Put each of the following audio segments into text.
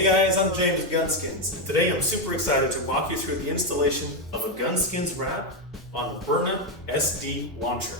Hey guys, I'm James with GunSkins, and today I'm super excited to walk you through the installation of a GunSkins wrap on the Byrna SD launcher.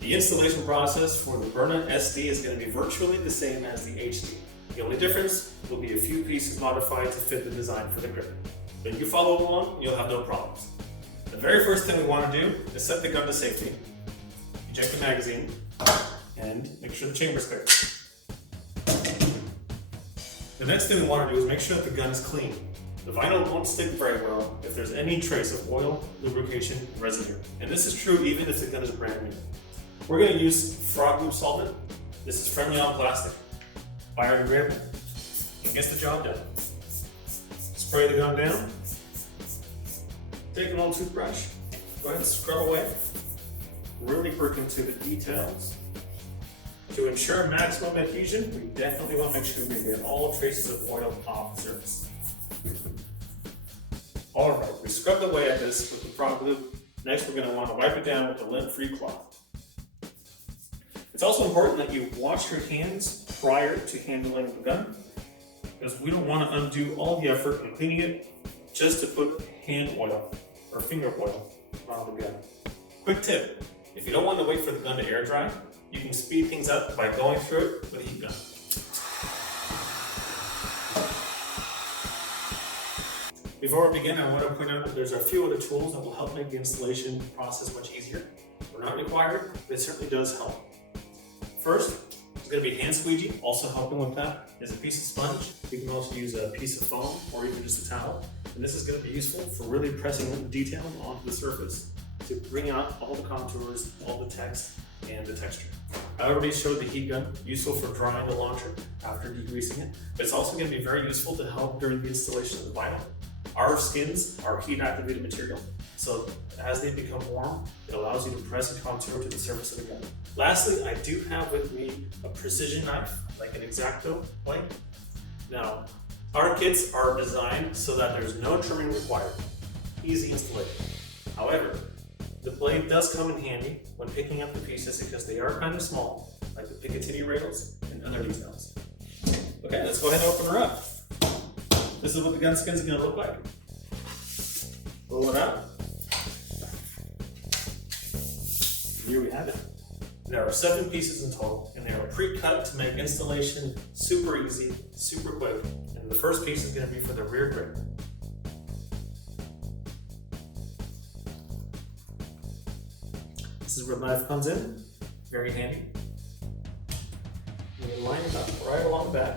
The installation process for the Byrna SD is going to be virtually the same as the HD. The only difference will be a few pieces modified to fit the design for the grip. When you follow along, you'll have no problems. The very first thing we want to do is set the gun to safety, eject the magazine, and make sure the chamber's clear. The next thing we want to do is make sure that the gun is clean. The vinyl won't stick very well if there's any trace of oil, lubrication, residue. And this is true even if the gun is brand new. We're going to use frog loop solvent. This is friendly on plastic, biodegradable, and gets the job done. Spray the gun down. Take an old toothbrush. Go ahead and scrub away. Really work into the details. To ensure maximum adhesion, we definitely want to make sure we get all traces of oil off the surface. Alright, we scrubbed away at this with the frog loop. Next, we're going to want to wipe it down with a lint-free cloth. It's also important that you wash your hands prior to handling the gun, because we don't want to undo all the effort in cleaning it just to put hand oil or finger oil on the gun. Quick tip, if you don't want to wait for the gun to air dry, you can speed things up by going through it with a heat gun. Before we begin, I want to point out that there's a few other tools that will help make the installation process much easier. They're not required, but it certainly does help. First, it's going to be hand squeegee. Also helping with that is a piece of sponge. You can also use a piece of foam or even just a towel. And this is going to be useful for really pressing the detail onto the surface to bring out all the contours, all the text, and the texture. I already showed the heat gun, useful for drying the launcher after degreasing it, but it's also going to be very useful to help during the installation of the vinyl. Our skins are heat activated material, so as they become warm, it allows you to press and contour to the surface of the gun. Lastly, I do have with me a precision knife, like an X-Acto blade. Now, our kits are designed so that there's no trimming required. Easy installation. However, the blade does come in handy when picking up the pieces because they are kind of small, like the Picatinny rails and other details. Okay, let's go ahead and open her up. This is what the GunSkins is going to look like. Roll it out. Here we have it. There are 7 pieces in total, and they are pre-cut to make installation super easy, super quick. And the first piece is going to be for the rear grip. This is where the knife comes in, very handy. You can line it up right along the back.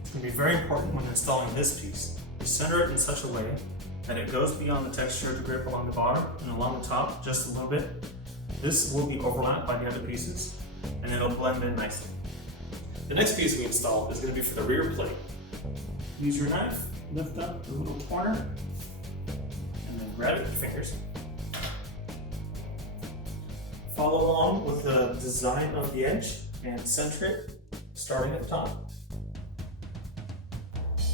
It's going to be very important when installing this piece. You center it in such a way that it goes beyond the texture of the grip along the bottom and along the top just a little bit. This will be overlapped by the other pieces, and it'll blend in nicely. The next piece we install is going to be for the rear plate. Use your knife, lift up the little corner, and then grab it with your fingers. Follow along with the design of the edge and center it, starting at the top.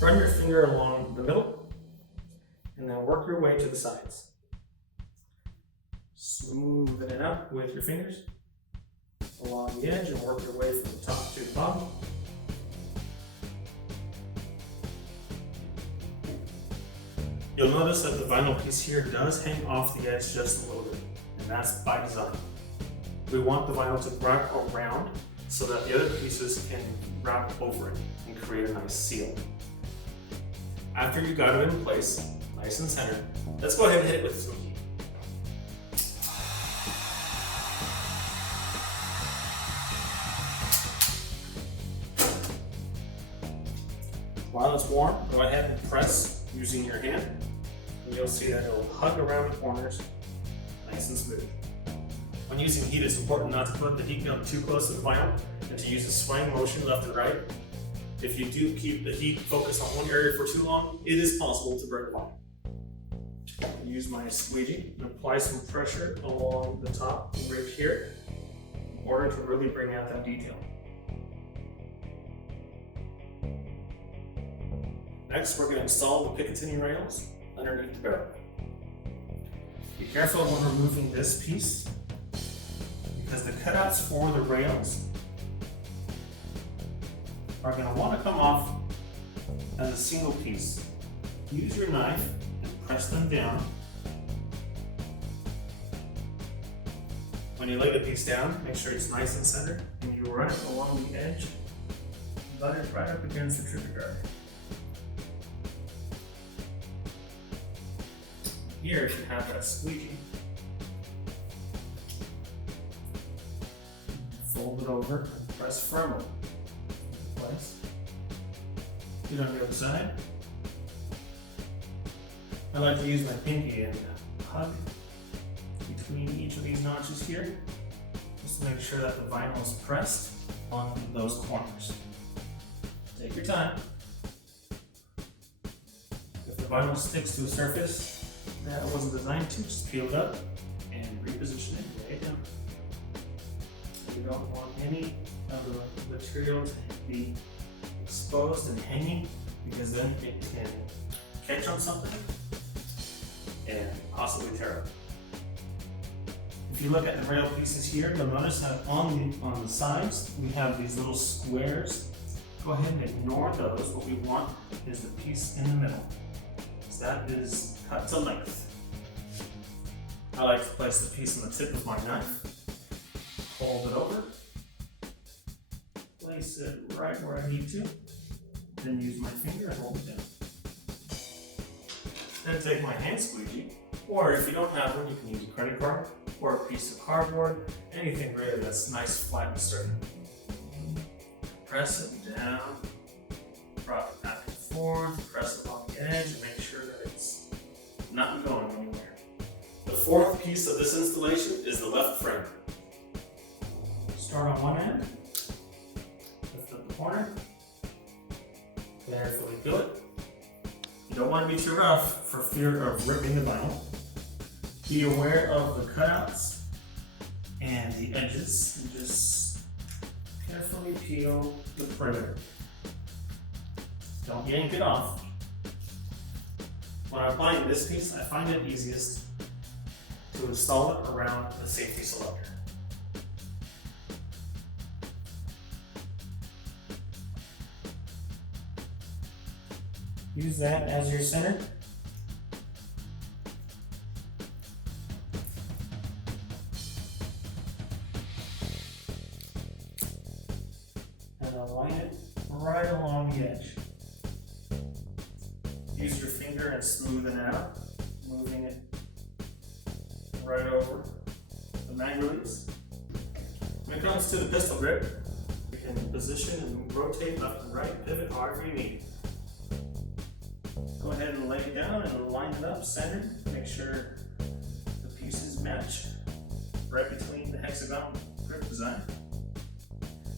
Run your finger along the middle, and then work your way to the sides. Smoothing it up with your fingers along the edge and work your way from the top to the bottom. You'll notice that the vinyl piece here does hang off the edge just a little bit, and that's by design. We want the vinyl to wrap around so that the other pieces can wrap over it and create a nice seal. After you got it in place, nice and centered, let's go ahead and hit it with some heat. While it's warm, go ahead and press using your hand, and you'll see that it will hug around the corners, nice and smooth. When using heat, it's important not to put the heat gun too close to the vinyl and to use a swaying motion left and right. If you do keep the heat focused on one area for too long, it is possible to burn the vinyl. Use my squeegee and apply some pressure along the top right here in order to really bring out that detail. Next, we're going to install the Picatinny rails underneath the barrel. Be careful when removing this piece because the cutouts for the rails are going to want to come off as a single piece. Use your knife and press them down. When you lay the piece down, make sure it's nice and centered, and you run it along the edge, butt it right up against the trigger guard. Here, if you have that squeegee, fold it over and press firmly into place. Do it on the other side. I like to use my pinky and hug between each of these notches here, just to make sure that the vinyl is pressed on those corners. Take your time. If the vinyl sticks to a surface that it wasn't designed to, just peel it up and reposition it, lay it down. You don't want any of the material to be exposed and hanging, because then it can catch on something and possibly tear up. If you look at the rail pieces here, you'll notice that on the sides we have these little squares. Go ahead and ignore those. What we want is the piece in the middle. So that is cut to length. I like to place the piece on the tip of my knife, fold it over, place it right where I need to, then use my finger and hold it down. Then take my hand squeegee, or if you don't have one, you can use a credit card or a piece of cardboard, anything really that's nice, flat, and sturdy. Press it down, rock it back and forth, press it along the edge, and make sure that it's not going anywhere. The fourth piece of this installation is the left frame. Start on one end, lift up the corner, carefully peel it. You don't want to be too rough for fear of ripping the vinyl. Be aware of the cutouts and the edges, and just carefully peel the perimeter. Don't yank it off. When I'm applying this piece, I find it easiest to install it around the safety selector. Use that as your center. And align it right along the edge. Use your finger and smoothen it out, moving it right over the mag release. When it comes to the pistol grip, you can position and rotate left and right, pivot however you need. Go ahead and lay it down and line it up centered. Make sure the pieces match right between the hexagon grip design.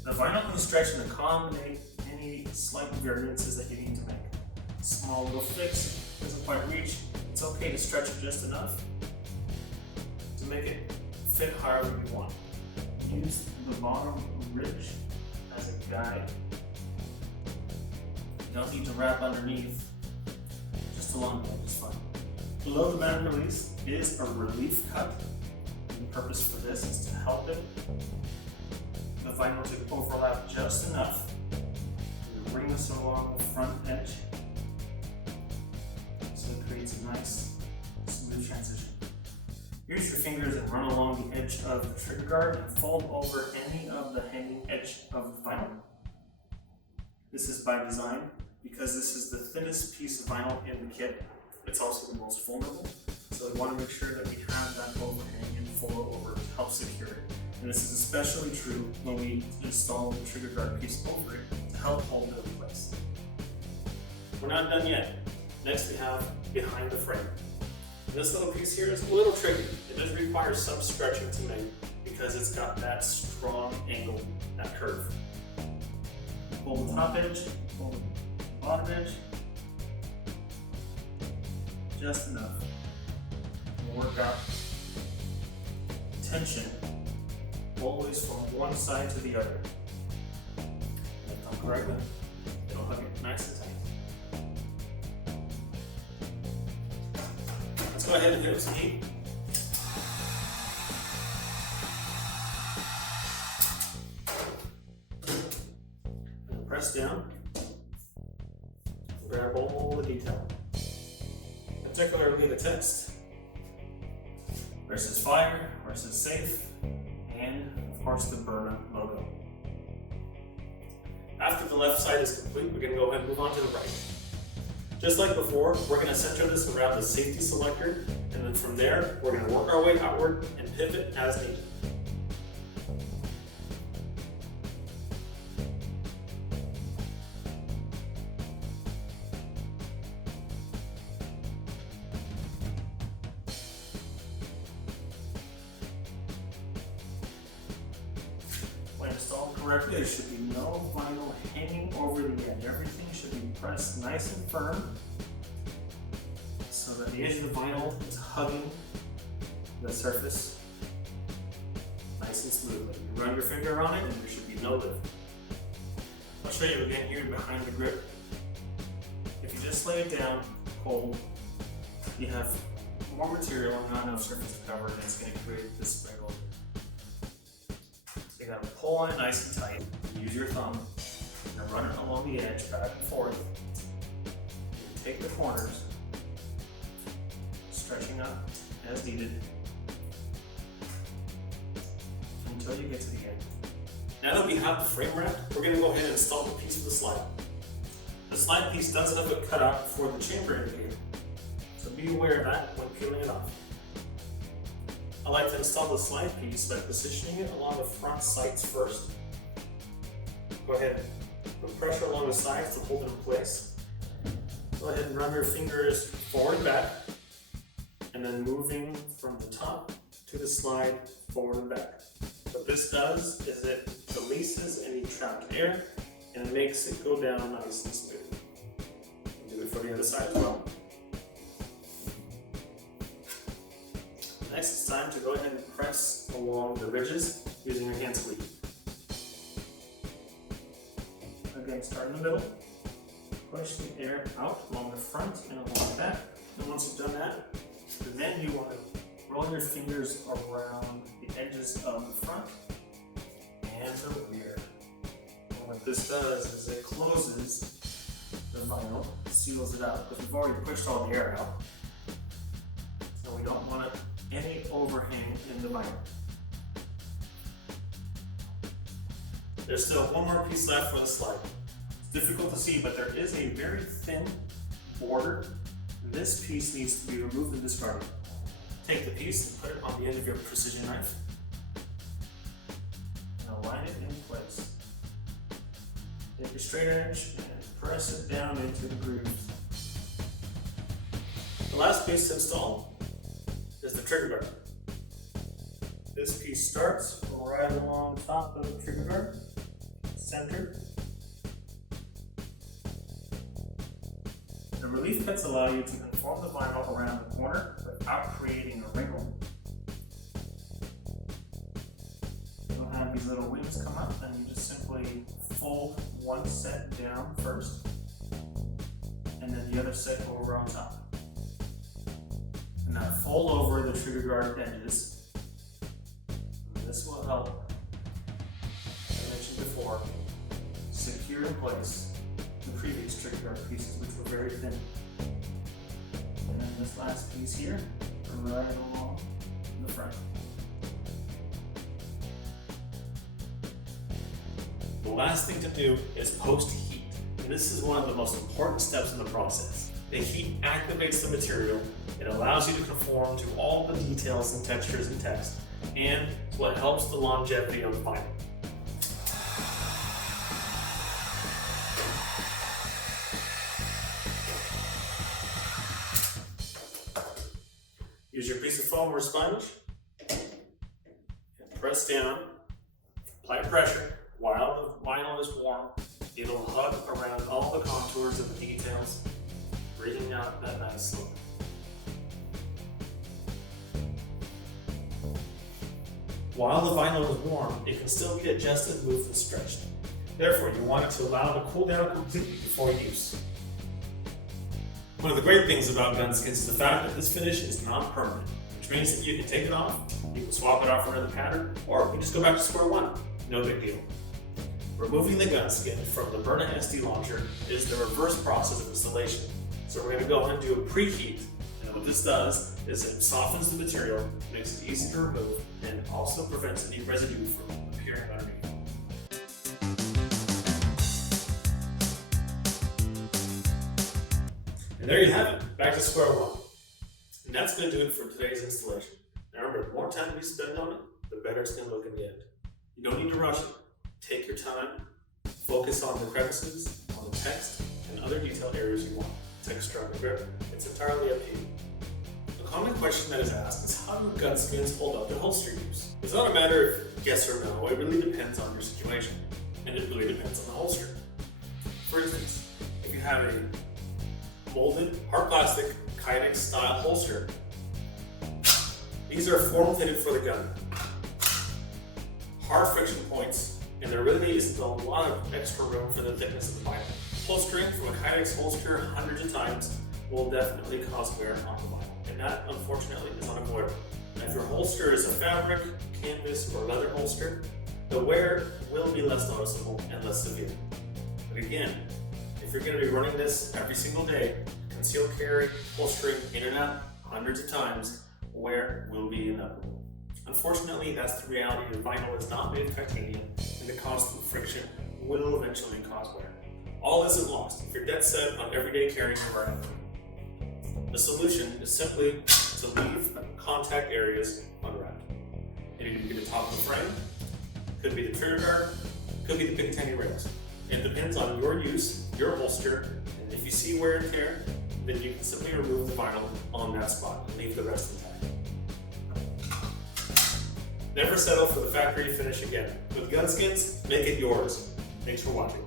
The vinyl can stretch and accommodate any slight variances that you need to make. Small little fix doesn't quite reach. It's okay to stretch it just enough to make it fit however you want. Use the bottom ridge as a guide. You don't need to wrap underneath. Just along the edge is fine. Below the mag release is a relief cut. The purpose for this is to help the vinyl to overlap just enough to bring this along the front edge, so it creates a nice, smooth transition. Use your fingers and run along the edge of the trigger guard and fold over any of the hanging edge of the vinyl. This is by design because this is the thinnest piece of vinyl in the kit. It's also the most vulnerable, so we want to make sure that we have that overhang and fold over to help secure it. And this is especially true when we install the trigger guard piece over it to help hold it in place. We're not done yet. Next we have behind the frame. This little piece here is a little tricky. It does require some stretching to make because it's got that strong angle, that curve. Pull the top edge, pull the bottom edge, just enough. We'll work out tension always from one side to the other. If done correctly, it'll hug it nice and tight. Let's go ahead and give it some heat. And press down. grab all the detail, particularly the text. Versus fire, versus safe, and of course the Byrna logo. After the left side is complete, we're going to go ahead and move on to the right. Just like before, we're going to center this around the safety selector, and then from there, we're going to work our way outward and pivot as needed. When installed correctly, there should be no vinyl hanging over the edge. Everything should be pressed nice and firm so that the edge of the vinyl is hugging the surface nice and smoothly. You run your finger on it and there should be no lift. I'll show you again here behind the grip. If you just lay it down cold, you have more material and not enough surface to cover, and it's going to create this spread over. You gotta pull on it nice and tight. Use your thumb and run it along the edge back and forth. You take the corners, stretching up as needed until you get to the end. Now that we have the frame wrapped, we're gonna go ahead and install the piece of the slide. The slide piece does have a cutout for the chamber indicator, so be aware of that when peeling it off. I like to install the slide piece by positioning it along the front sights first. Go ahead and put pressure along the sides to hold it in place. Go ahead and run your fingers forward and back, and then moving from the top to the slide forward and back. What this does is it releases any trapped air and it makes it go down nice and smooth. Do it for the other side as well. Next, it's time to go ahead and press along the ridges using your hand squeegee. Again, start in the middle, push the air out along the front and along the back. And once you've done that, then you want to roll your fingers around the edges of the front and the rear. And what this does is it closes the vinyl, seals it out, because we've already pushed all the air out. So we don't want any overhang in the vinyl. There's still one more piece left for the slide. It's difficult to see, but there is a very thin border. This piece needs to be removed and discarded. Take the piece and put it on the end of your precision knife and align it in place. Take your straight edge and press it down into the grooves. The last piece to install is the trigger guard. This piece starts right along the top of the trigger guard, centered. The relief cuts allow you to conform the vinyl around the corner without creating a wrinkle. You'll have these little wings come up, and you just simply fold one set down first, and then the other set over on top. And now fold over the trigger guard edges. And this will help, as I mentioned before, secure in place the previous trigger guard pieces, which were very thin. And then this last piece here, right along the front. The last thing to do is post heat. And this is one of the most important steps in the process. The heat activates the material. It allows you to conform to all the details and textures and text, and it's what helps the longevity of the vinyl. Use your piece of foam or sponge and press down, apply pressure while the vinyl is warm. It'll hug around all the contours of the details, bringing out that nice look. While the vinyl is warm, it can still get just as smooth and stretched. Therefore, you want it to allow it to cool down completely before use. One of the great things about GunSkins is the fact that this finish is non-permanent, which means that you can take it off, you can swap it out for another pattern, or you just go back to square one. No big deal. Removing the gun skin from the Byrna SD launcher is the reverse process of installation. So we're going to go ahead and do a preheat. And what this does is it softens the material, makes it easy to remove, and also prevents any residue from appearing underneath. And there you have it, back to square one. And that's going to do it for today's installation. Now remember, the more time you spend on it, the better it's going to look in the end. You don't need to rush it. Take your time, focus on the crevices, on the text, and other detailed areas you want. Texture on the grip. It's entirely up to you. A common question that is asked is how do gun skins hold up to holster use? It's not a matter of yes or no, it really depends on your situation. And it really depends on the holster. For instance, if you have a molded, hard plastic, Kydex style holster, these are form fitted for the gun. Hard friction points, and there really isn't a lot of extra room for the thickness of the vinyl. Holstering from a Kydex holster hundreds of times will definitely cause wear on the vinyl, and that unfortunately is unavoidable. Now, if your holster is a fabric, canvas, or leather holster, the wear will be less noticeable and less severe. But again, if you're going to be running this every single day, concealed carry, holstering in and out hundreds of times, wear will be inevitable. Unfortunately, that's the reality. The vinyl is not made of titanium, and the constant friction will eventually cause wear. All isn't lost if you're dead set on everyday carrying around. The solution is simply to leave contact areas unwrapped. It could be the top of the frame, could be the trigger guard, could be the Picatinny rails. It depends on your use, your holster, and if you see wear and tear, then you can simply remove the vinyl on that spot and leave the rest intact. Never settle for the factory finish again. With GunSkins, make it yours. Thanks for watching.